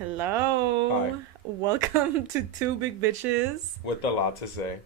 Hello. Hi. Welcome to Two Big Bitches. With a lot to say.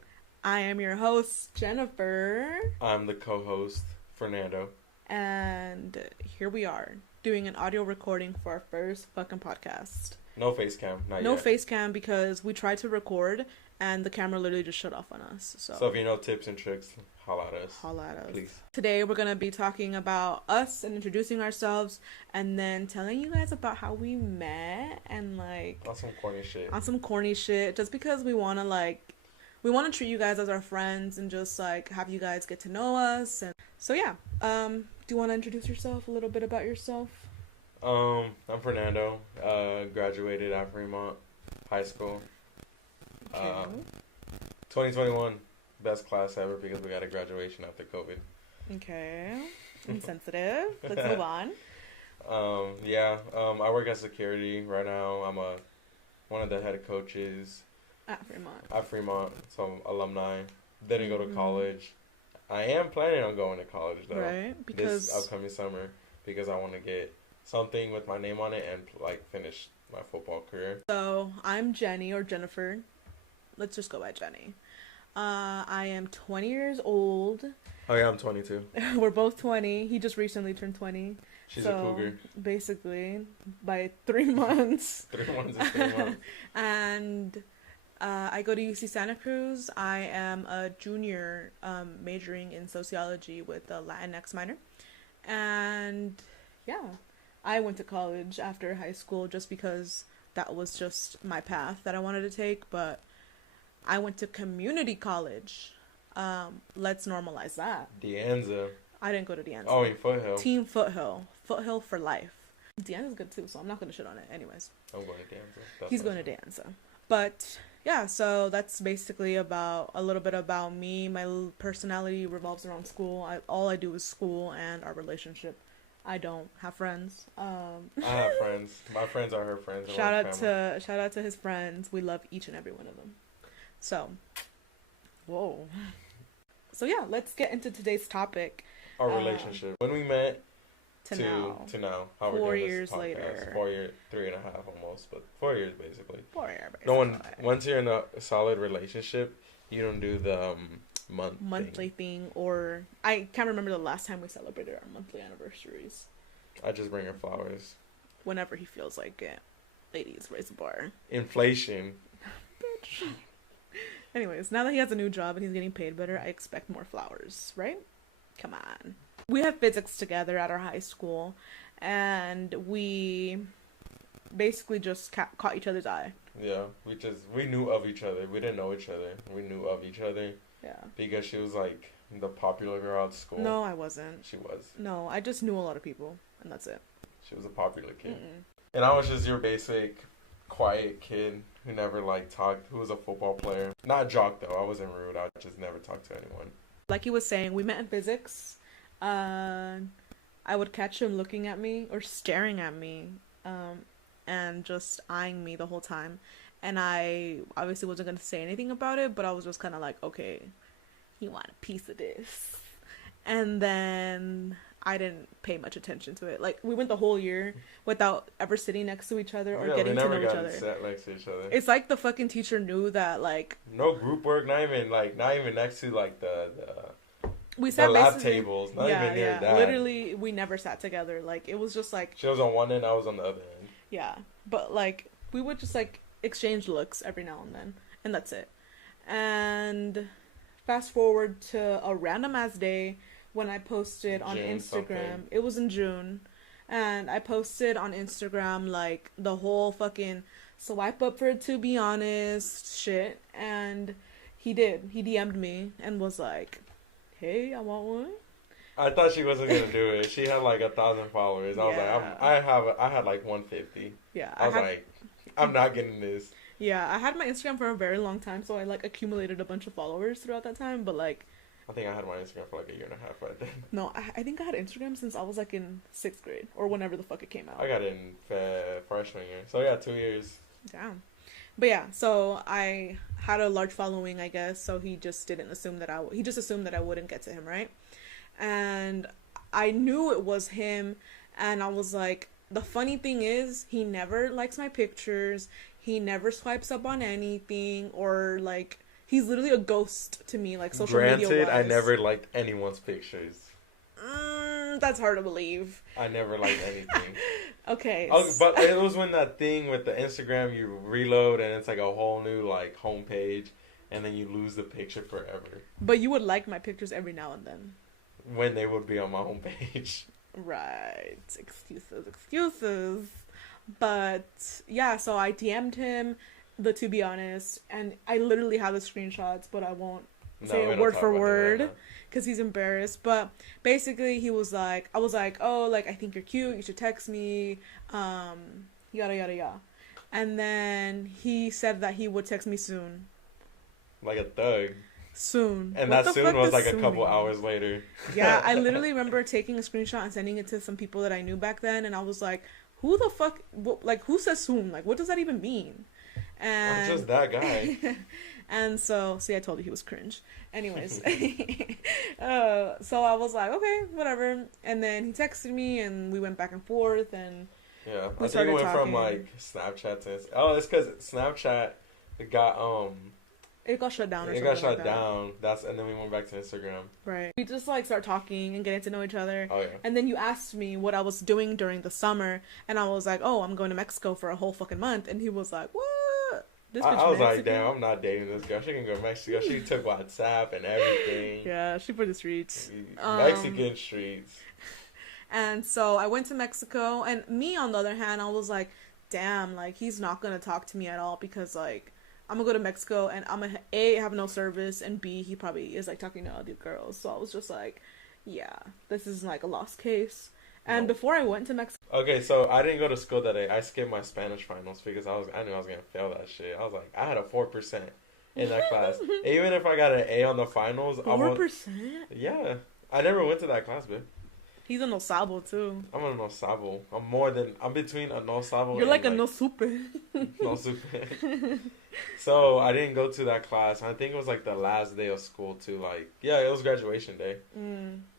I am your host, Jennifer. I'm the co-host, Fernando. And here we are doing an audio recording for our first fucking podcast. No face cam, not No yet. face cam because we tried to record and the camera literally just shut off on us. So if you know tips and tricks, holla at us. Holla at us. Please. Today we're going to be talking about us and introducing ourselves and then telling you guys about how we met and On some corny shit. on some corny shit just because we want to treat you guys as our friends and just have you guys get to know us. And so yeah, do you want to introduce yourself, a little bit about yourself? I'm Fernando. Graduated at Fremont High School. Okay. 2021, best class ever because we got a graduation after COVID. Okay. Insensitive. Let's move on. I work as security right now. I'm one of the head coaches At Fremont. at Fremont, so I'm alumni. Didn't go to Mhm. college. I am planning on going to college though. Right? Because This upcoming summer because I want to get something with my name on it and finish my football career. so I'm Jenny or Jennifer. Let's just go by Jenny. I am 20 years old. Oh yeah, I'm 22. We're both 20. He just recently turned 20. She's a cougar. Basically, by 3 months. 3 months is 3 months. And I go to UC Santa Cruz. I am a junior majoring in sociology with a Latinx minor. And yeah, I went to college after high school just because that was just my path that I wanted to take. But I went to community college. Let's normalize that. Deanza. I didn't go to Deanza. Oh, in Foothill. Team Foothill. Foothill for life. Deanza's good too, so I'm not going to shit on it. Anyways. I'm going to Deanza. He's going to Deanza. But yeah, so that's basically a little bit about me. My personality revolves around school. All I do is school and our relationship. I don't have friends. I have friends. My friends are her friends. and Shout we're out family. to his friends. We love each and every one of them. So, whoa. So yeah, let's get into today's topic. Our relationship. When we met To now. to now. How we're 4 doing this years podcast. later. 4 years, 3.5 almost, but 4 years basically. 4 years. No one. Once you're in a solid relationship, you don't do the monthly thing, or I can't remember the last time we celebrated our monthly anniversaries. I just bring her flowers. Whenever he feels like it. Ladies, raise the bar. Inflation. Bitch. Anyways, now that he has a new job and he's getting paid better, I expect more flowers, right? Come on. We had physics together at our high school, and we basically just caught each other's eye. Yeah, we knew of each other. We didn't know each other. We knew of each other Yeah. because she was like the popular girl at school. No, I wasn't. She was. No, I just knew a lot of people, and that's it. She was a popular kid. Mm-mm. And I was just your basic, quiet kid who never talked, who was a football player. Not jock though, I wasn't rude, I just never talked to anyone. Like he was saying, we met in physics. I would catch him looking at me or staring at me, and just eyeing me the whole time. And I obviously wasn't going to say anything about it, but I was just kind of like, okay, you want a piece of this. And then I didn't pay much attention to it. Like, we went the whole year without ever sitting next to each other or getting to know each other. Sat next to each other. It's like the fucking teacher knew that, no group work, not even next to we the sat lab basically, tables, not even near that. Literally, we never sat together. Like, it was just like, She was on one end, I was on the other end. yeah. But, we would just, exchange looks every now and then. And that's it. And fast forward to a random-ass day when I posted on June Instagram. something. It was in June. And I posted on Instagram, the whole fucking swipe up for it to be honest shit. And he did. He DM'd me and was like, hey, I want one. I thought she wasn't gonna do it. She had 1,000 followers. I was Yeah. I had 150. Yeah. I was I'm not getting this. Yeah, I had my Instagram for a very long time, so I accumulated a bunch of followers throughout that time, but I think I had my Instagram for a year and a half right then. no, I think I had Instagram since I was in 6th grade or whenever the fuck it came out. I got it in freshman year. So yeah, 2 years. Damn. But yeah, so I had a large following, I guess, so he just didn't assume that he just assumed that I wouldn't get to him, right? And I knew it was him, and I was like, the funny thing is, he never likes my pictures. He never swipes up on anything, or like he's literally a ghost to me, like social media Granted, I wise. never liked anyone's pictures. That's hard to believe. I never liked anything. Okay. Oh, but it was when that thing with the Instagram, you reload and it's like a whole new like homepage, and then you lose the picture forever. But you would like my pictures every now and then. When they would be on my homepage. Right. Excuses. But yeah, so I DM'd him, to be honest, and I literally have the screenshots, but I won't say it word for word because he's embarrassed. But basically, I was like, oh, like, I think you're cute. You should text me. Yada yada yada. And then he said that he would text me soon. Like a thug. Soon. And What that the soon fuck was does like a soon couple mean? hours later. Yeah, I literally remember taking a screenshot and sending it to some people that I knew back then, and I was like, who the fuck, like, who says soon? Like, what does that even mean? And I'm just that guy. and so, see, I told you he was cringe. Anyways, so I was like, okay, whatever. And then he texted me, and we went back and forth, and Yeah, we I think it started went from talking. like Snapchat to it's because Snapchat got It got shut down or it something got shut like that. down. And then we went back to Instagram. Right. We just like start talking and getting to know each other. Oh yeah. And then you asked me what I was doing during the summer, and I was like, oh, I'm going to Mexico for a whole fucking month. And he was like, what? This bitch I was like, Mexican? damn, I'm not dating this girl. She can go to Mexico. She took WhatsApp and everything. Yeah, she for the streets. Mexican streets. And so I went to Mexico, and me, on the other hand, I was like, damn, like, he's not gonna talk to me at all because, like, I'm gonna go to Mexico and I'm gonna, A, have no service, and B, he probably is, like, talking to other girls. So I was just like, yeah, this is, like, a lost case. And before I went to Mexico... Okay, so I didn't go to school that day. I skipped my Spanish finals because I knew I was gonna fail that shit. I was like, I had a 4% in that class. Even if I got an A on the finals, 4%? Yeah. I never went to that class, babe. He's a no sabo, too. I'm a no sabo. I'm between a no sabo You're like a and no super. no super. So I didn't go to that class. I think it was like the last day of school too. Like, yeah, it was graduation day.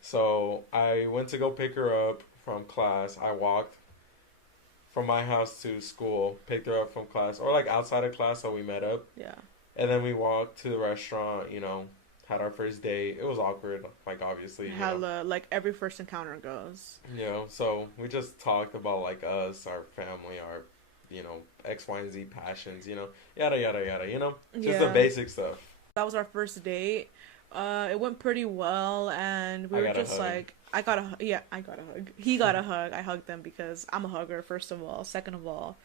So I went to go pick her up from class. I walked from my house to school, picked her up from class, or like outside of class, so we met up. Yeah. And then we walked to the restaurant, had our first date. It was awkward, like, obviously. Hella, like, every first encounter goes. So we just talked about, like, us, our family, our, X, Y, and Z passions, yada, yada, yada, just the basic stuff. That was our first date. It went pretty well, and we were just like, I got a hug. He got a hug. I hugged him because I'm a hugger, first of all. Second of all,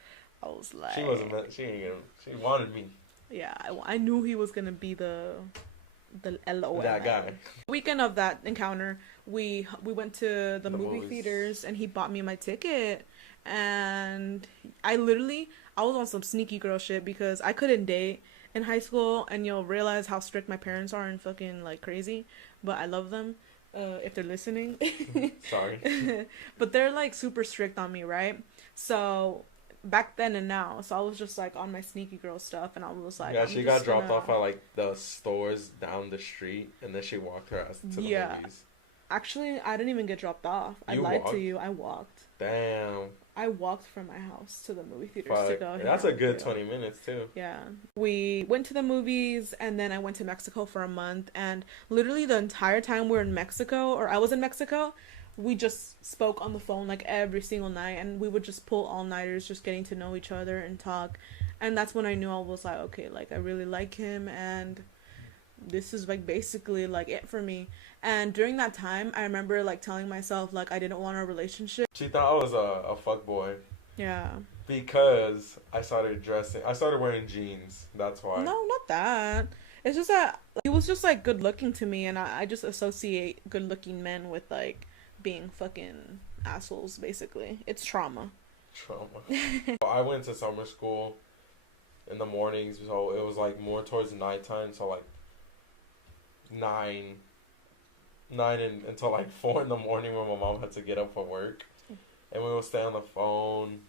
I was like... She wanted me. Yeah, I knew he was gonna be the LOL. That guy. Weekend of that encounter, we went to the movie theaters, and he bought me my ticket. And I was on some sneaky girl shit because I couldn't date in high school, and you'll realize how strict my parents are and fucking like crazy, but I love them if they're listening. Sorry. But they're like super strict on me, right? So back then and now, so I was just like on my sneaky girl stuff, and I was like, yeah, she got dropped off at like the stores down the street, and then she walked her ass to the movies. Actually, I didn't even get dropped off. I lied to you. I walked. Damn. I walked from my house to the movie theaters to go. That's a good 20 minutes too. Yeah. We went to the movies, and then I went to Mexico for a month, and literally the entire time we were in Mexico, or I was in Mexico, we just spoke on the phone like every single night, and we would just pull all-nighters just getting to know each other and talk. And that's when I knew I was like, okay, like I really like him, and this is like basically like it for me. And during that time, I remember like telling myself like I didn't want a relationship. She thought I was a fuckboy. Yeah. Because I started wearing jeans. That's why. No, not that. It's just that he was just like good looking to me, and I just associate good looking men with like being fucking assholes, basically. It's trauma. I went to summer school in the mornings, so it was like more towards nighttime, so like 9 until like 4 in the morning when my mom had to get up for work, and we would stay on the phone.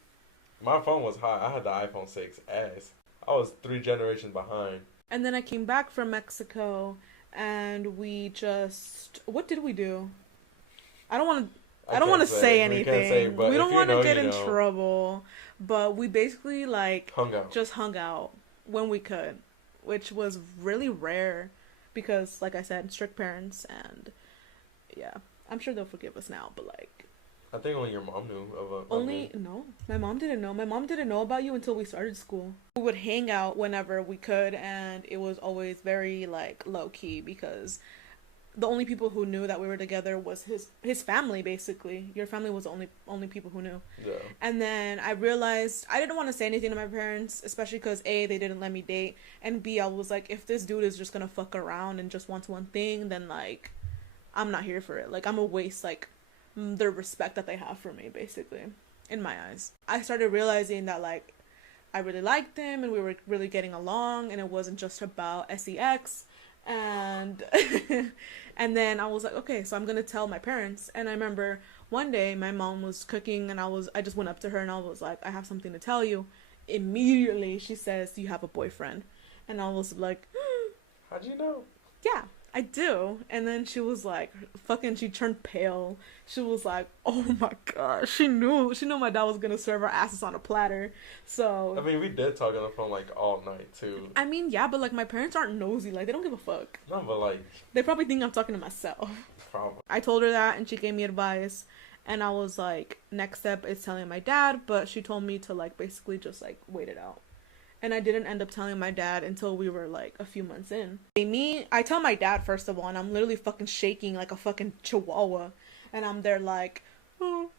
My phone was hot. I had the iPhone 6S. I was 3 generations behind. And then I came back from Mexico, and we just... What did we do? I don't want to... I I don't want can't to say say. We can't say, anything. but We if don't you want to know, get you in know. trouble. But we basically like Hung out. just hung out when we could, which was really rare because, like I said, strict parents, and yeah, I'm sure they'll forgive us now. But like, I think only your mom knew of only me. no, my mom didn't know. My mom didn't know about you until we started school. We would hang out whenever we could, and it was always very like low key because the only people who knew that we were together was his family. Basically, your family was the only people who knew. Yeah. And then I realized I didn't want to say anything to my parents, especially because A, they didn't let me date, and B, I was like, if this dude is just gonna fuck around and just wants one thing, then like I'm not here for it. Like I'm a waste like the respect that they have for me, basically, in my eyes. I started realizing that like I really liked him and we were really getting along, and it wasn't just about sex. And and then I was like, okay, so I'm gonna tell my parents. And I remember one day my mom was cooking, and I just went up to her and I was like, I have something to tell you. Immediately she says, you have a boyfriend. And I was like, How'd you know? yeah, I do. And then she was like, fucking, she turned pale. She was like, oh my god, she knew my dad was gonna serve our asses on a platter. So I mean, we did talk on the phone like all night too. I mean, yeah, but like my parents aren't nosy. Like they don't give a fuck. No, but like They probably think I'm talking to myself. probably. I told her that, and she gave me advice. And I was like, next step is telling my dad. But she told me to like basically just like wait it out. And I didn't end up telling my dad until we were like a few months in. I tell my dad first of all, and I'm literally fucking shaking like a fucking chihuahua. And I'm there like, oh,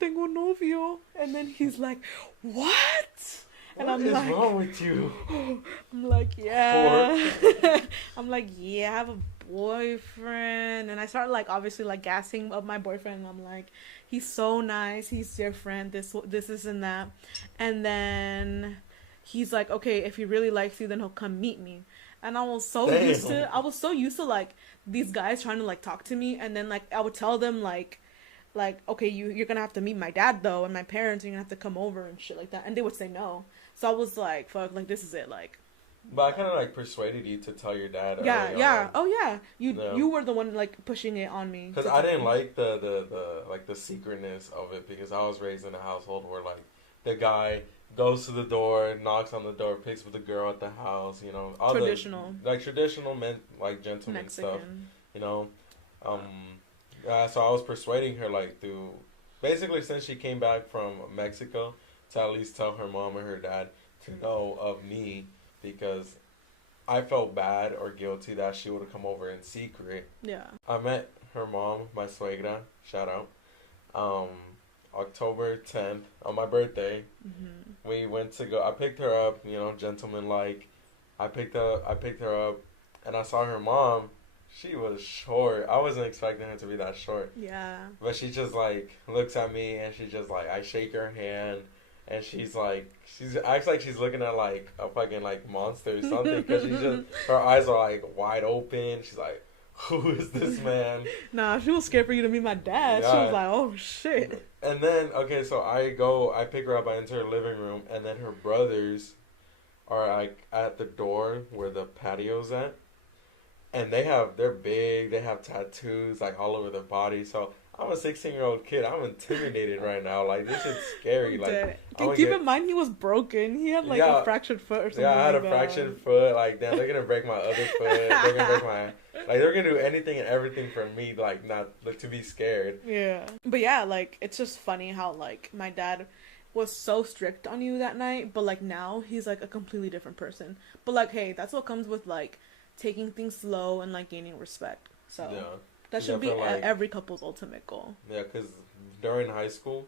tengo novio. And then he's like, what? And What I'm is like, wrong with you? I'm like, yeah. I'm like, yeah, I have a boyfriend. And I start like obviously like gassing up my boyfriend. And I'm like, he's so nice. He's different. This and that. And then he's like, okay, if he really likes you, then he'll come meet me. And I was so used to like these guys trying to like talk to me, and then like I would tell them like okay, you're gonna have to meet my dad though, and my parents, you're gonna have to come over and shit like that, and they would say no. So I was like, fuck, like this is it, like. But I kind of like persuaded you to tell your dad. Yeah. Oh yeah, No. you were the one like pushing it on me. Because I didn't like the like the secretness of it, because I was raised in a household where like the guy goes to the door, knocks on the door, picks up the girl at the house, you know, all Traditional. traditional men, like gentleman Mexican stuff, you know. So I was persuading her like through basically since she came back from Mexico to at least tell her mom and her dad to know of me, because I felt bad or guilty that she would have come over in secret. Yeah. I met her mom, my suegra, shout out, October 10th on my birthday. Mm-hmm. We went to go. I picked her up, you know, gentleman like. I picked her up, and I saw her mom. She was short. I wasn't expecting her to be that short. Yeah. But she just like looks at me, and she just like, I shake her hand, and she acts like she's looking at like a fucking like monster or something, because her eyes are like wide open. She's like, who is this man? Nah, she was scared for you to meet my dad. Yeah. She was like, oh shit. And then, okay, so I pick her up, I enter her living room, and then her brothers are like at the door where the patio's at. And they're big, they have tattoos like all over their body. So I'm a 16-year-old kid. I'm intimidated right now. Like, this shit's scary. Like, keep in mind he was broken. He had like a fractured foot or something. Yeah, I had like a that. fractured foot. Like, damn, they're gonna break my other foot. They're gonna break my they're gonna do anything and everything for me, like, not like to be scared. Yeah. But yeah, like it's just funny how like my dad was so strict on you that night, but like now he's like a completely different person. But like, hey, that's what comes with like taking things slow and like gaining respect. So Yeah. that should be like, every couple's ultimate goal. Yeah, because during high school,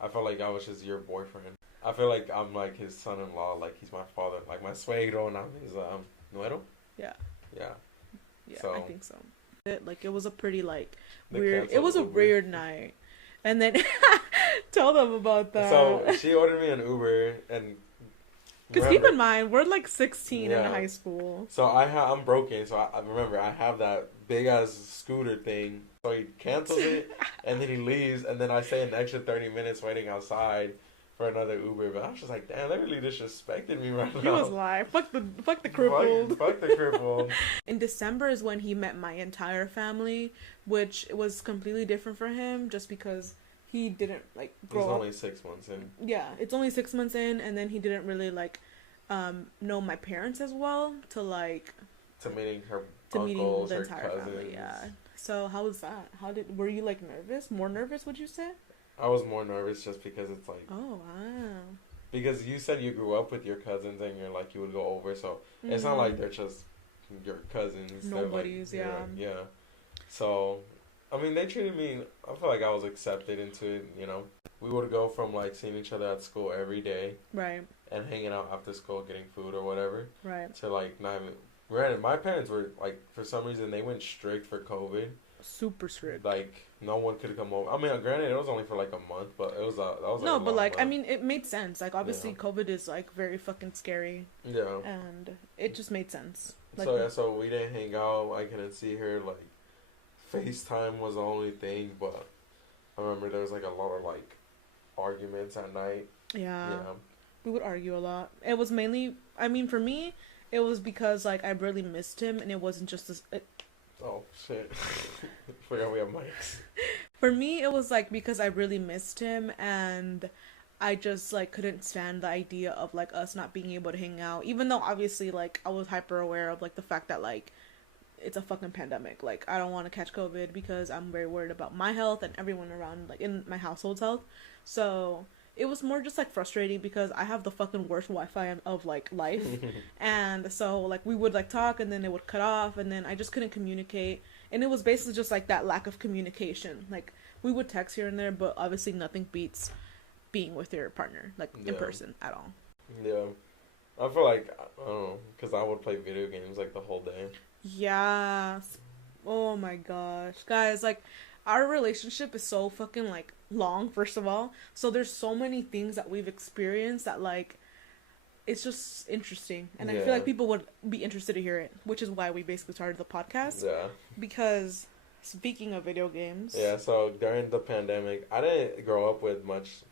I felt like I was just your boyfriend. I feel like I'm like his son-in-law, like he's my father, like my suegro, and I'm his nuero. Yeah. Yeah. Yeah, So, I think so. It was a pretty like they weird. It was a canceled Uber. weird night, and then tell them about that. So she ordered me an Uber, and because keep in mind we're like 16 in Yeah. high school. So I'm broken. So I remember I have that big ass scooter thing. So he cancels it, and then he leaves, and then I stay an extra 30 minutes waiting outside for another Uber, but I was just like, damn, they really disrespected me right now. He was lying. Fuck the crippled. Fuck the crippled. In December is when he met my entire family, which was completely different for him, just because he didn't like grow up. He's only 6 months in. Yeah, it's only 6 months in, and then he didn't really like know my parents as well to meeting her meeting uncles, the her entire cousins. family. Yeah. So how was that? Were you like nervous? More nervous, would you say? I was more nervous just because it's like. Oh wow. Because you said you grew up with your cousins and you're like you would go over, so it's not like they're just your cousins. Nobody's, like, yeah. Yeah. So, I mean, they treated me. I feel like I was accepted into it. You know, we would go from like seeing each other at school every day, Right. and hanging out after school, getting food or whatever, Right. to like not even. Granted, my parents were like, for some reason they went strict for COVID. Super strict. Like no one could come over. I mean, granted, it was only for like a month, but it was that was No, a but long like month. I mean, it made sense. Like obviously, Yeah. COVID is like very fucking scary, Yeah. and it just made sense. Like, So we didn't hang out. I couldn't see her. Like FaceTime was the only thing, but I remember there was like a lot of like arguments at night. yeah, Yeah. we would argue a lot. It was mainly, I mean, for me, it was because like I really missed him, and it wasn't just this. Oh shit! Forgot we have mics. For me, it was like because I really missed him, and I just like couldn't stand the idea of like us not being able to hang out, even though obviously like I was hyper aware of like the fact that like it's a fucking pandemic. Like I don't want to catch COVID because I'm very worried about my health and everyone around like in my household's health. So it was more just like frustrating because I have the fucking worst Wi-Fi of like life, and so like we would like talk and then it would cut off and then I just couldn't communicate, and it was basically just like that lack of communication. Like we would text here and there, but obviously nothing beats being with your partner like in person at all. Yeah, I feel like I don't know because I would play video games like the whole day. Yes. Oh my gosh, guys, like our relationship is so fucking like long, first of all, so there's so many things that we've experienced that like it's just interesting, and I feel like people would be interested to hear it, which is why we basically started the podcast. Yeah. Because speaking of video games, Yeah. So during the pandemic, I didn't grow up with much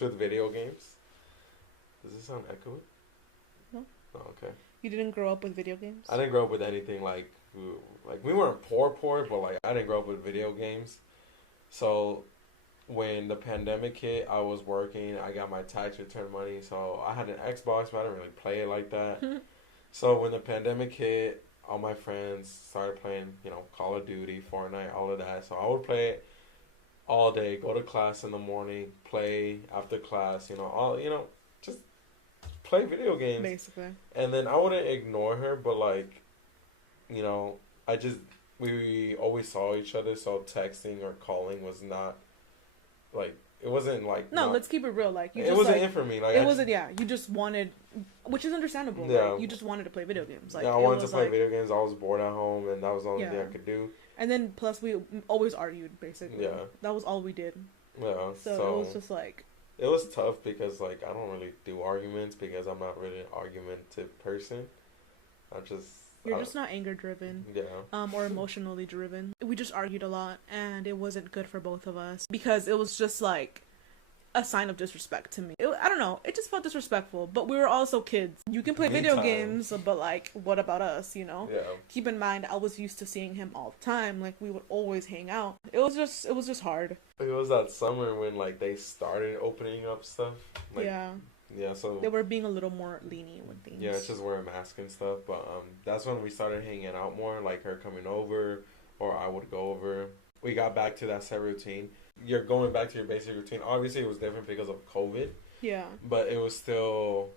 with video games. Does this sound echoey? No. Oh, okay. you didn't grow up with video games? I didn't grow up with anything like we weren't poor, but like I didn't grow up with video games. So when the pandemic hit, I was working. I got my tax return money, so I had an Xbox, but I didn't really play it like that. So when the pandemic hit, all my friends started playing, Call of Duty, Fortnite, all of that. So I would play it all day, go to class in the morning, play after class, just play video games. Basically. And then I wouldn't ignore her, but like, we always saw each other, so texting or calling was not, like, it wasn't like... No, let's keep it real, like, you just, it wasn't like, in for me, like... It wasn't, you just wanted, which is understandable, Yeah. like, you just wanted to play video games, like... Yeah, I wanted to play video games, I was bored at home, and that was the only thing I could do. And then, plus, we always argued, basically. Yeah. That was all we did. Yeah, so it was just, like... It was tough because, like, I don't really do arguments because I'm not really an argumentative person. You're just not anger driven. Yeah. Or emotionally driven. We just argued a lot, and it wasn't good for both of us because it was just like a sign of disrespect to me. I don't know. It just felt disrespectful, but we were also kids. You can play video games, but like, what about us? Yeah. Keep in mind, I was used to seeing him all the time. Like, we would always hang out. It was just hard. It was that summer when like they started opening up stuff. Like, yeah, so they were being a little more lenient with things. Yeah, it's just wear a mask and stuff. But that's when we started hanging out more, like her coming over, or I would go over. We got back to that set routine. You're going back to your basic routine. Obviously, it was different because of COVID. Yeah. But it was still...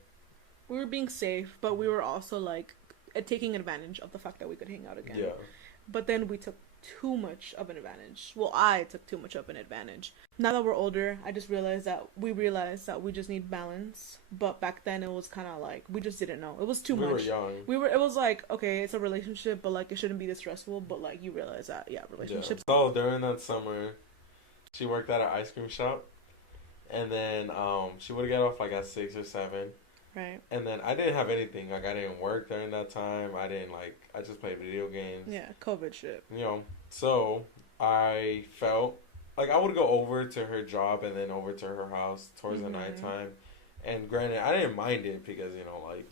We were being safe, but we were also, like, taking advantage of the fact that we could hang out again. Yeah. But then we took too much of an advantage. Well, I took too much of an advantage. Now that we're older, I just realized that we just need balance. But back then, it was kind of like, we just didn't know. It was too much. We were young. It was like, okay, it's a relationship, but, like, it shouldn't be this stressful. But, like, you realize that, relationships. Yeah. So, during that summer... She worked at an ice cream shop, and then she would get off like at 6 or 7. Right. And then I didn't have anything. Like I didn't work during that time. I just played video games. Yeah, COVID shit. So I felt like I would go over to her job and then over to her house towards the Mm-hmm. nighttime. And granted, I didn't mind it because like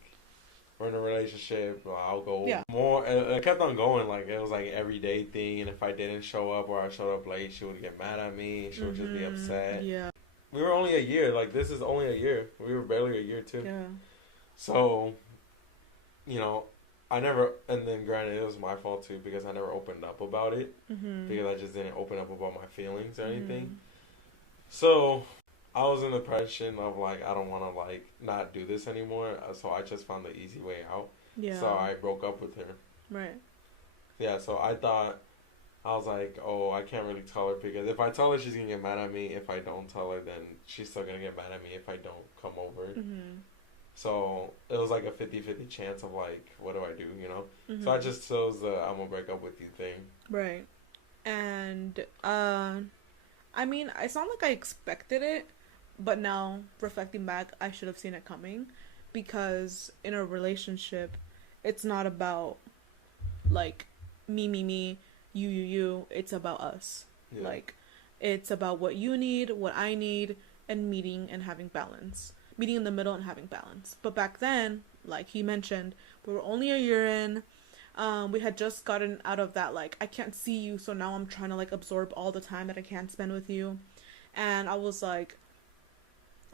we're in a relationship. I'll go Yeah. more. I kept on going. Like it was like everyday thing. And if I didn't show up or I showed up late, she would get mad at me. She would just be Mm-hmm. upset. Yeah. We were only a year. Like this is only a year. We were barely a year too. Yeah. So, you know, I never. And then granted, it was my fault too because I never opened up about it Mm-hmm. because I just didn't open up about my feelings or Mm-hmm. anything. So I was in the depression of like I don't want to like not do this anymore. So I just found the easy way out. Yeah. So I broke up with her. Right. Yeah. So I thought I was like, oh, I can't really tell her because if I tell her, she's gonna get mad at me. If I don't tell her, then she's still gonna get mad at me if I don't come over. Mm-hmm. So it was like a 50-50 chance of like, what do I do? You know. Mm-hmm. So I just chose the I'm gonna break up with you thing. Right. And I mean, it's not like I expected it, but now reflecting back, I should have seen it coming, because in a relationship, it's not about like me, you. It's about us. Yeah. Like, it's about what you need, what I need, and meeting and having balance. Meeting in the middle and having balance. But back then, like he mentioned, we were only a year in. We had just gotten out of that, like, I can't see you, so now I'm trying to, like, absorb all the time that I can't spend with you. And I was like,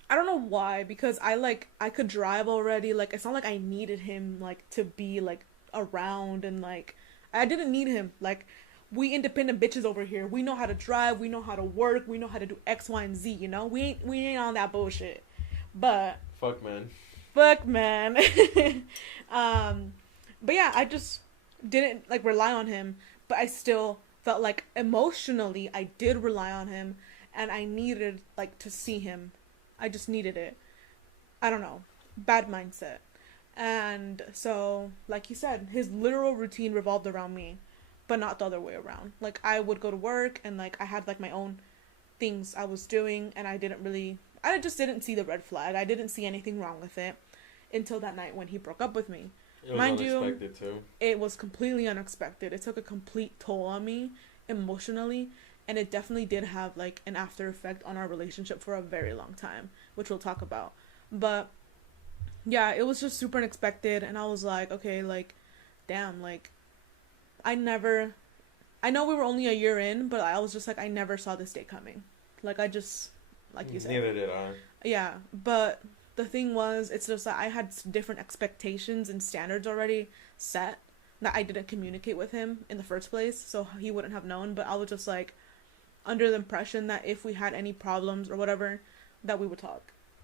I don't know why, because I could drive already. Like, it's not like I needed him, like, to be, like, around, and, like, I didn't need him. Like, we independent bitches over here. We know how to drive, we know how to work, we know how to do X, Y, and Z, you know? We ain't on that bullshit. But Fuck man. fuck man. But yeah, I just didn't like rely on him, but I still felt like emotionally I did rely on him, and I needed like to see him. I just needed it. I don't know. Bad mindset. And so, like he said, his literal routine revolved around me, but not the other way around. Like, I would go to work and like I had like my own things I was doing, and I just didn't see the red flag. I didn't see anything wrong with it until that night when he broke up with me. It was Mind unexpected too. It was completely unexpected. It took a complete toll on me emotionally, and it definitely did have like an after effect on our relationship for a very long time, which we'll talk about. But yeah, it was just super unexpected, and I was like, okay, like, damn, like, I know we were only a year in, but I was just like, I never saw this day coming. Like, like you said. Neither did I. Yeah, but the thing was, it's just that I had different expectations and standards already set that I didn't communicate with him in the first place, so he wouldn't have known. But I was just like under the impression that if we had any problems or whatever, that we would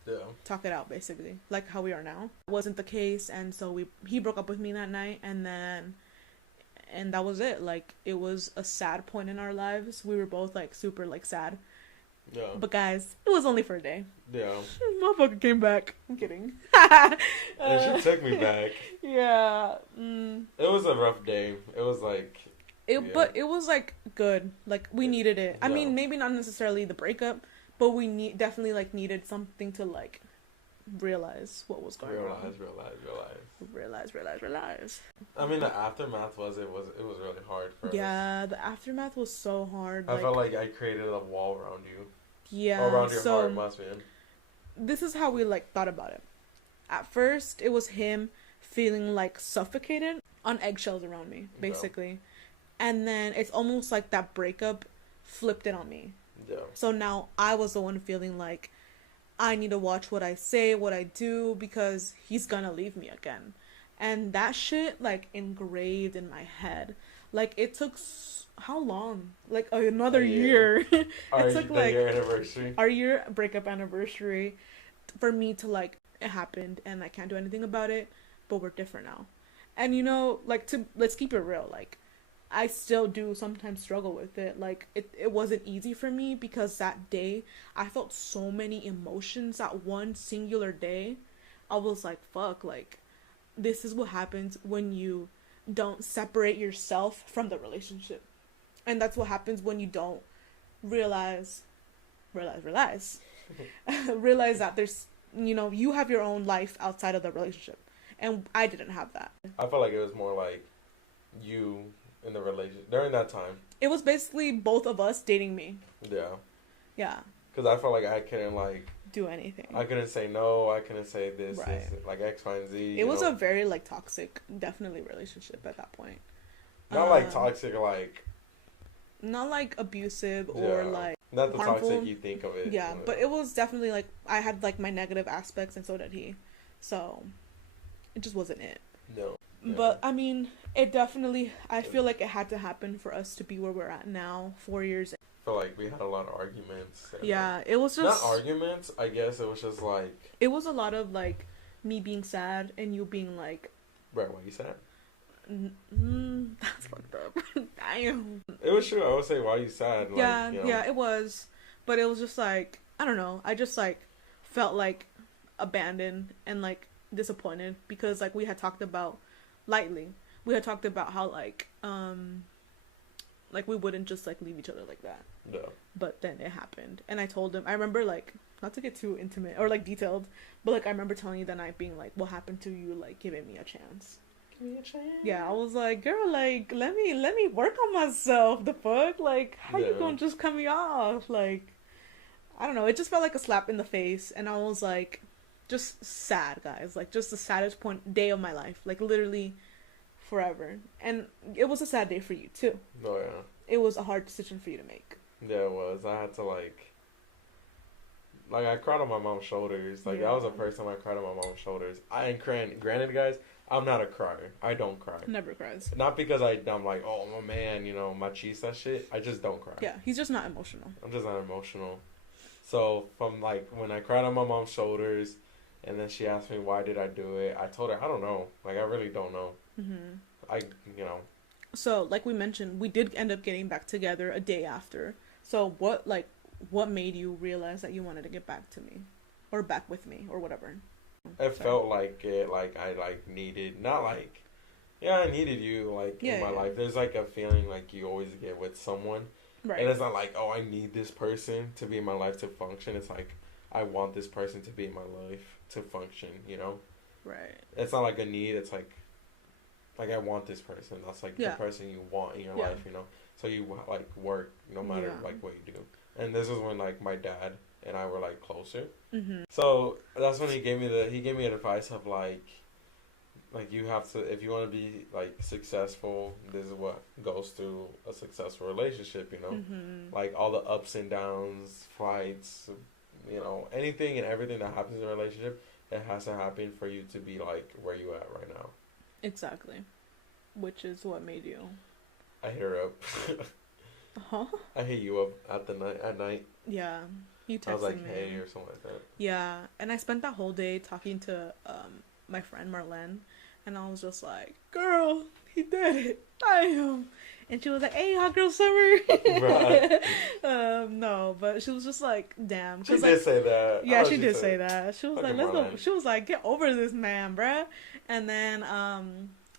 Yeah. talk it out, basically, like how we are now. It wasn't the case, and so he broke up with me that night, and that was it. Like, it was a sad point in our lives. We were both like super like sad. Yeah. But guys, it was only for a day. Yeah. Motherfucker came back. I'm kidding. And she took me back. Yeah. It was a rough day. It was like. But it was like good. Like, we needed it. I Yeah. mean, maybe not necessarily the breakup, but we definitely like needed something to like realize what was going on. Realize. I mean, the aftermath was really hard for us. Yeah, the aftermath was so hard. I felt like I created a wall around you. Yeah. Or around your so heart, must be. this is how we like thought about it. At first, it was him feeling like suffocated on eggshells around me, basically. And then it's almost like that breakup flipped it on me. Yeah. So now I was the one feeling like I need to watch what I say, what I do, because he's gonna leave me again. And that shit, like, engraved in my head. Like, it took how long? Like, another year. Our took, like, year anniversary. Our year breakup anniversary for me to, like, it happened and I can't do anything about it, but we're different now. And, you know, like, let's keep it real. Like, I still do sometimes struggle with it. Like, it wasn't easy for me because that day I felt so many emotions that one singular day. I was like, fuck, like, this is what happens when you don't separate yourself from the relationship. And that's what happens when you don't realize realize that there's, you know, you have your own life outside of the relationship. And I didn't have that. I felt like it was more like you in the relationship during that time. It was basically both of us dating me. Yeah. Yeah. Because I felt like I couldn't, like, Do anything. I couldn't say no, I couldn't say this, Right. this, like X, Y, and Z. It was a very, like, toxic, definitely relationship at that point. Not like toxic, like. Not like abusive or like not the harmful. Toxic you think of it. Yeah, but it was definitely like I had like my negative aspects and so did he. So it just wasn't it. No. Yeah. But I mean, it definitely, I feel like it had to happen for us to be where we're at now, 4 years. I feel like we had a lot of arguments. Yeah, it was just... Not arguments, I guess. It was just like... It was a lot of like me being sad and you being like... Right, why you sad? That's fucked up. Damn. It was true. I would say, why you sad? Like, Yeah, you know. yeah, it was. But it was just like, I don't know. I just like felt like abandoned and like disappointed because like we had talked about lightly. We had talked about how like we wouldn't just like leave each other like that. Yeah. But then it happened. And I told him, I remember like, not to get too intimate or like detailed, but like I remember telling you that night being like, what happened to you like giving me a chance? Yeah, I was like, girl, like, let me work on myself. The fuck? Like, how you gonna just cut me off? Like, I don't know. It just felt like a slap in the face. And I was like, just sad, guys. Like, just the saddest day of my life. Like, literally forever. And it was a sad day for you, too. Oh, yeah. It was a hard decision for you to make. Yeah, it was. I had to, like, I cried on my mom's shoulders. Like, that was the first time I cried on my mom's shoulders. Granted, guys, I'm not a crier. I don't cry. Never cries. Not because I'm like, oh, I'm a man, you know, machista shit. I just don't cry. Yeah, he's just not emotional. I'm just not emotional. So, from, like, when I cried on my mom's shoulders, and then she asked me why did I do it, I told her, I don't know. Like, I really don't know. Mm-hmm. You know. So, like we mentioned, we did end up getting back together a day after. So, what made you realize that you wanted to get back to me? Or back with me, or whatever? It felt like it, like I needed, not like, yeah, I needed you, like, in my life. There's like a feeling like you always get with someone. Right. And it's not like, oh, I need this person to be in my life to function. It's like, I want this person to be in my life to function, you know? Right. It's not like a need, it's like I want this person. That's like the person you want in your life, you know? So you, like, work no matter, like, what you do. And this is when, like, my dad and I were, like, closer. Mm-hmm. So that's when he gave me advice of, like you have to, if you want to be, like, successful, this is what goes through a successful relationship, you know? Mm-hmm. Like, all the ups and downs, fights, you know, anything and everything that happens in a relationship, it has to happen for you to be, like, where you at right now. Exactly. Which is what made you... I hit her up. Huh? I hit you up at night. Yeah. You texted me. I was like, hey, or something like that. Yeah. And I spent that whole day talking to my friend Marlene. And I was just like, girl, he did it. Damn. And she was like, hey, hot girl summer. No, but she was just like, damn. She did say that. Yeah, she did say that. She was like, let's go. She was like, get over this man, bruh. And then,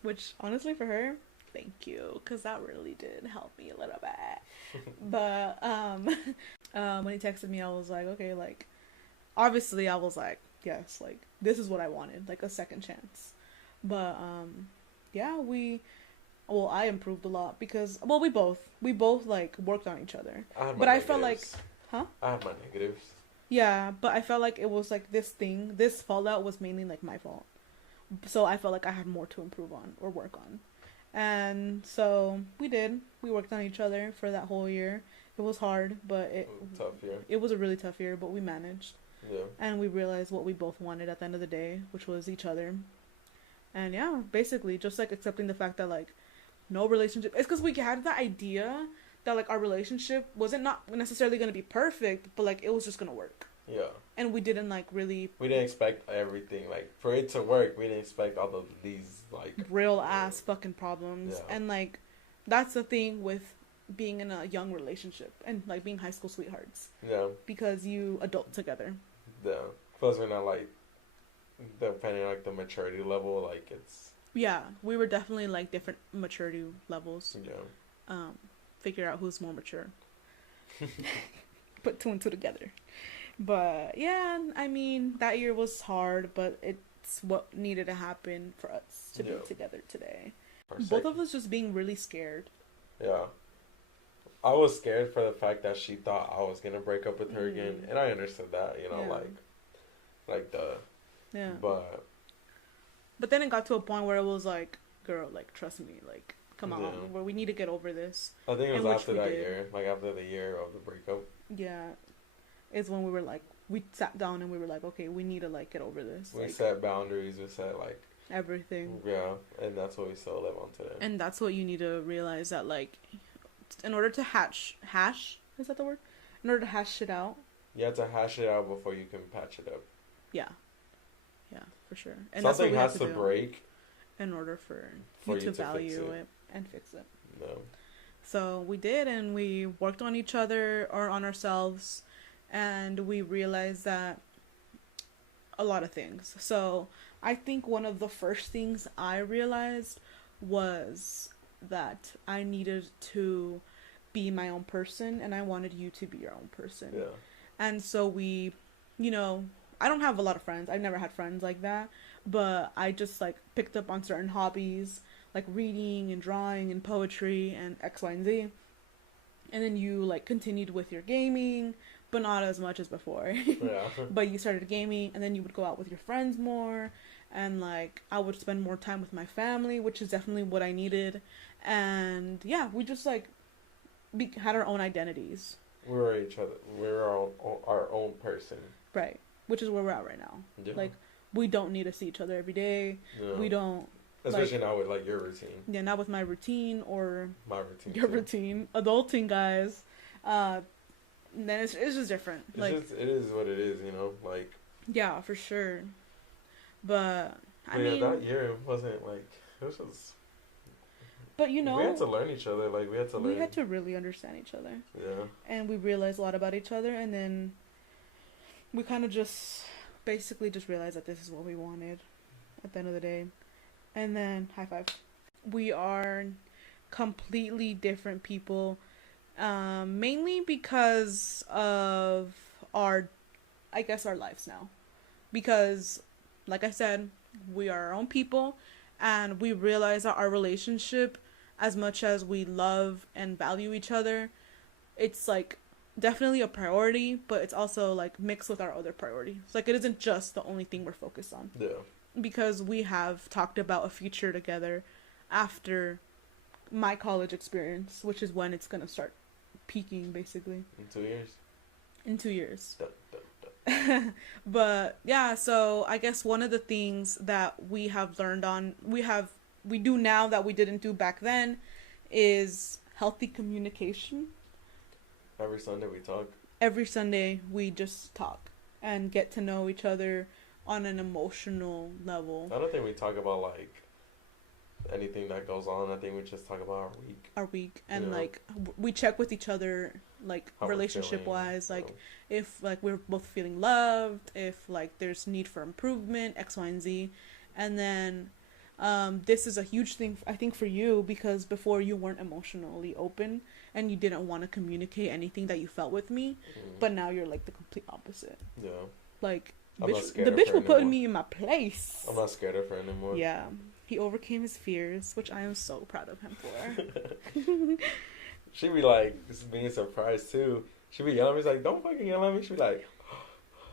which honestly for her, thank you, because that really did help me a little bit. But when he texted me, I was like, okay, like, obviously I was like, yes, like, this is what I wanted, like a second chance. But yeah, I improved a lot because, well, we both like worked on each other. But I felt like, huh? I had my negatives. Yeah, but I felt like it was like this fallout was mainly like my fault. So I felt like I had more to improve on or work on. And so we worked on each other for that whole year. It was hard, but it was a really tough year, but we managed. Yeah. And we realized what we both wanted at the end of the day, which was each other. And yeah, basically just like accepting the fact that like no relationship, it's because we had the idea that like our relationship wasn't not necessarily going to be perfect, but like it was just going to work. Yeah. And we didn't like really... We didn't expect everything. Like, for it to work, we didn't expect all of these, like... real ass fucking problems. Yeah. And, like, that's the thing with being in a young relationship. And, like, being high school sweethearts. Yeah. Because you adult together. Yeah. Plus, we're not, like... Depending on, like, the maturity level, like, it's... Yeah. We were definitely, like, different maturity levels. Yeah. Figure out who's more mature. Put two and two together. But, yeah, I mean, that year was hard, but it's what needed to happen for us to be together today. Both of us just being really scared. Yeah. I was scared for the fact that she thought I was gonna break up with her again, Mm. and I understood that, Yeah. like the, Yeah. but But then it got to a point where it was like, girl, like, trust me, like, come yeah, on, where we need to get over this. I think it was And which after we that did. year, like after the year of the breakup. Yeah. Is when we were like, we sat down and we were like, okay, we need to like get over this. We Like, set boundaries. We set like everything. yeah, and that's what we still live on today. And that's what you need to realize that, like, in order to hash, is that the word? In order to hash shit out. You have to hash it out before you can patch it up. Yeah. Yeah, for sure. And that's Something what we has have to do break in order for for you you to to fix value it. it and fix it. No. So we did, and we worked on each other or on ourselves, and we realized that a lot of things. So I think one of the first things I realized was that I needed to be my own person, and I wanted you to be your own person. Yeah. And so we, you know, I don't have a lot of friends. I've never had friends like that, but I just like picked up on certain hobbies like reading and drawing and poetry and X, Y, and Z. And then you like continued with your gaming, but not as much as before. Yeah. But you started gaming, and then you would go out with your friends more, and like I would spend more time with my family, which is definitely what I needed. And yeah, we just like had our own identities. We were each other. We were our own person. Right. Which is where we're at right now. Yeah. Like, we don't need to see each other every day. Yeah. We don't. Especially now with like your routine. Yeah, not with my routine or My routine. your too. routine. Adulting, guys. Then it's just different. It's Like, just, it is what it is, you know? Like. yeah, for sure. But, I Yeah, mean. that year wasn't like. It was just. But, you know. We had to learn each other. Like, we had to learn. We had to really understand each other. Yeah. And we realized a lot about each other, and then we kind of just basically just realized that this is what we wanted at the end of the day. And then high five. We are completely different people, mainly because of our lives now. Because, like I said, we are our own people, and we realize that our relationship, as much as we love and value each other, it's like definitely a priority, but it's also like mixed with our other priorities. Like, it isn't just the only thing we're focused on. Yeah. Because we have talked about a future together after my college experience, which is when it's gonna start peaking, basically. In 2 years. In 2 years. Duh, duh, duh. But yeah, so I guess one of the things that we have learned we do now that we didn't do back then is healthy communication. Every Sunday we talk. Every Sunday we just talk and get to know each other on an emotional level. I don't think we talk about like anything that goes on. I think we just talk about our week. And Yeah. like we check with each other, like How we're relationship feeling, wise, like so. if like we're both feeling loved, if like there's need for improvement, X, Y, and Z. And then this is a huge thing I think for you, because before you weren't emotionally open and you didn't want to communicate anything that you felt with me, but now you're like the complete opposite. Yeah. Like I'm not bitch, scared the of bitch her will put anymore. me in my place. I'm not scared of her anymore. Yeah, he overcame his fears, which I am so proud of him for. She be like, this is being surprised too. She be yelling at me, she's like, don't fucking yell at me. She be like,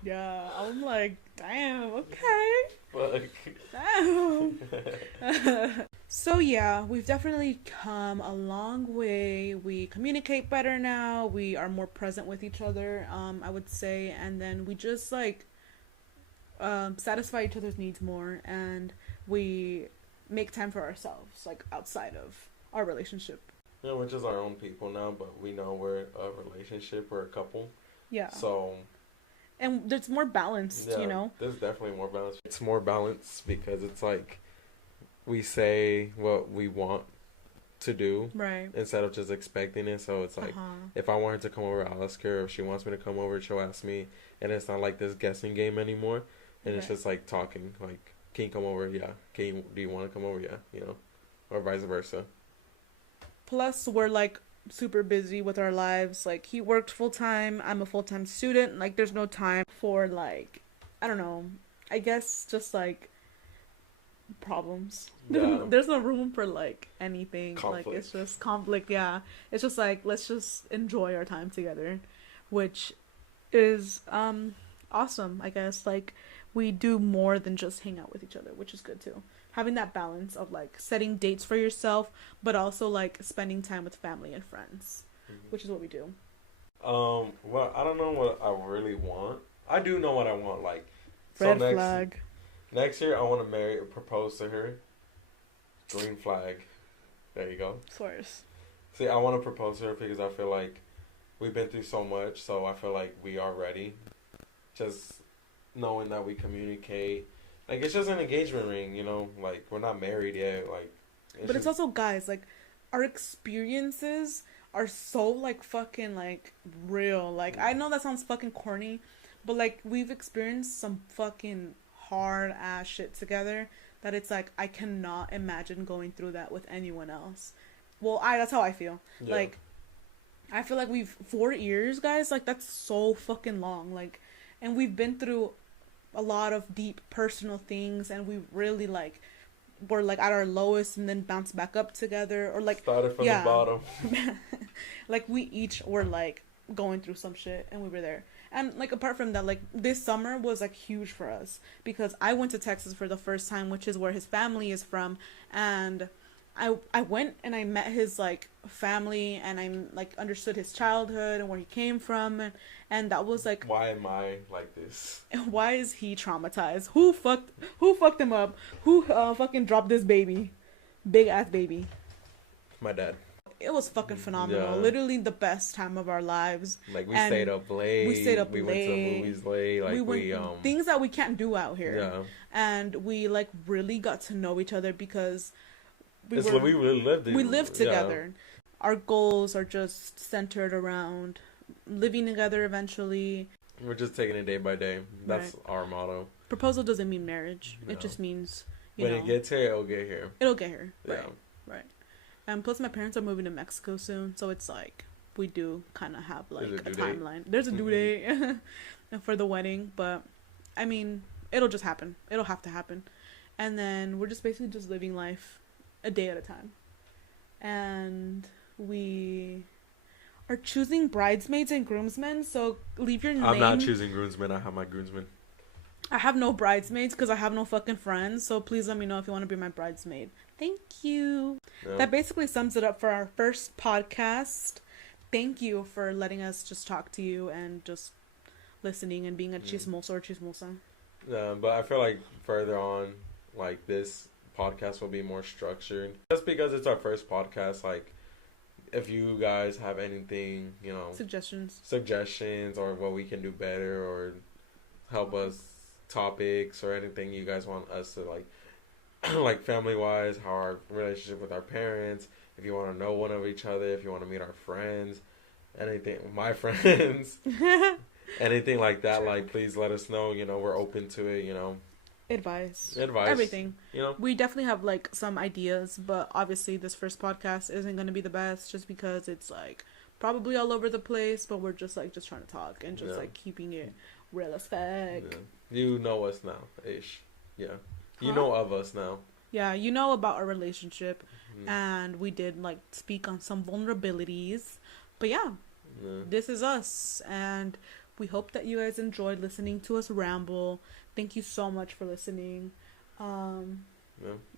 Yeah, I'm like, damn, okay, fuck. damn. So yeah, we've definitely come a long way. We communicate better now. We are more present with each other, I would say, and then we just like satisfy each other's needs more, and we make time for ourselves, like outside of our relationship. Yeah, we're just our own people now, but we know we're a relationship, we're a couple. Yeah. So. And there's more balanced, Yeah, you know? there's definitely more balance. It's more balance because it's like we say what we want to do Right. instead of just expecting it. So it's like if I want her to come over, I'll ask her. If she wants me to come over, she'll ask me. And it's not like this guessing game anymore. And it's Right. just like talking. Like, can you come over? Yeah. Do you want to come over? Yeah. You know, or vice versa. Plus, we're like super busy with our lives. Like, he worked full time, I'm a full time student. Like, there's no time for like, I don't know, I guess just like problems. Yeah. There's no room for like anything. Conflict. Like it's just conflict. Yeah, it's just like let's just enjoy our time together, which is awesome. I guess like we do more than just hang out with each other, which is good too. Having that balance of like setting dates for yourself, but also like spending time with family and friends, which is what we do. Well, I don't know what I really want. I do know what I want. Like, so Red flag. next year I want to marry or propose to her. Green flag. There you go. Source. See, I want to propose to her because I feel like we've been through so much, so I feel like we are ready. Just knowing that we communicate. Like, it's just an engagement ring, you know? Like, we're not married yet. Like, But it's also, guys, like, our experiences are so, like, fucking, like, real. Like, I know that sounds fucking corny, but, like, we've experienced some fucking hard-ass shit together that it's, like, I cannot imagine going through that with anyone else. Well, that's how I feel. Yeah. Like, I feel like 4 years, guys, like, that's so fucking long. Like, and we've been through a lot of deep personal things, and we really, like, were, like, at our lowest and then bounced back up together, or, like, started from the bottom. Like, we each were, like, going through some shit, and we were there. And, like, apart from that, like, this summer was, like, huge for us, because I went to Texas for the first time, which is where his family is from, and I went and I met his, like, family, and I, like, understood his childhood and where he came from, and that was, like... Why am I like this? Why is he traumatized? Who fucked him up? Who fucking dropped this baby? Big ass baby. My dad. It was fucking phenomenal. Yeah. Literally the best time of our lives. Like, we And stayed up late. we stayed up We late. went to the movies late. Like, we things that we can't do out here. Yeah. And we, like, really got to know each other because we really lived together. Yeah. Our goals are just centered around living together eventually. We're just taking it day by day. That's Right. our motto. Proposal doesn't mean marriage. No. It just means, when it gets here, it'll get here. It'll get here. Yeah. Right. And plus my parents are moving to Mexico soon, so it's like we do kind of have like a timeline. There's a due date for the wedding, but I mean, it'll just happen. It'll have to happen. And then we're just basically just living life a day at a time. And we are choosing bridesmaids and groomsmen, so leave your name. I'm not choosing groomsmen. I have my groomsmen. I have no bridesmaids because I have no fucking friends, so please let me know if you want to be my bridesmaid. Thank you. Yeah. That basically sums it up for our first podcast. Thank you for letting us just talk to you and just listening and being a chismosa or chismosa. Yeah, but I feel like further on, like, this podcast will be more structured. Just because it's our first podcast, like, if you guys have anything, you know, suggestions or what we can do better or help us topics or anything you guys want us to, like, like, family-wise, how our relationship with our parents, if you want to know one of each other, if you want to meet our friends, anything, my friends, anything like that, like, please let us know, you know, we're open to it, you know. Advice. Everything. You know? We definitely have, like, some ideas, but obviously this first podcast isn't going to be the best just because it's, like, probably all over the place, but we're just, like, just trying to talk and just, like, keeping it real as fuck. Yeah. You know us now, ish. Yeah. You know of us now. Yeah, you know about our relationship, and we did, like, speak on some vulnerabilities, but yeah, this is us, and we hope that you guys enjoyed listening to us ramble. Thank you so much for listening. And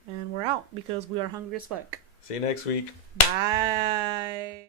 we're out because we are hungry as fuck. See you next week. Bye.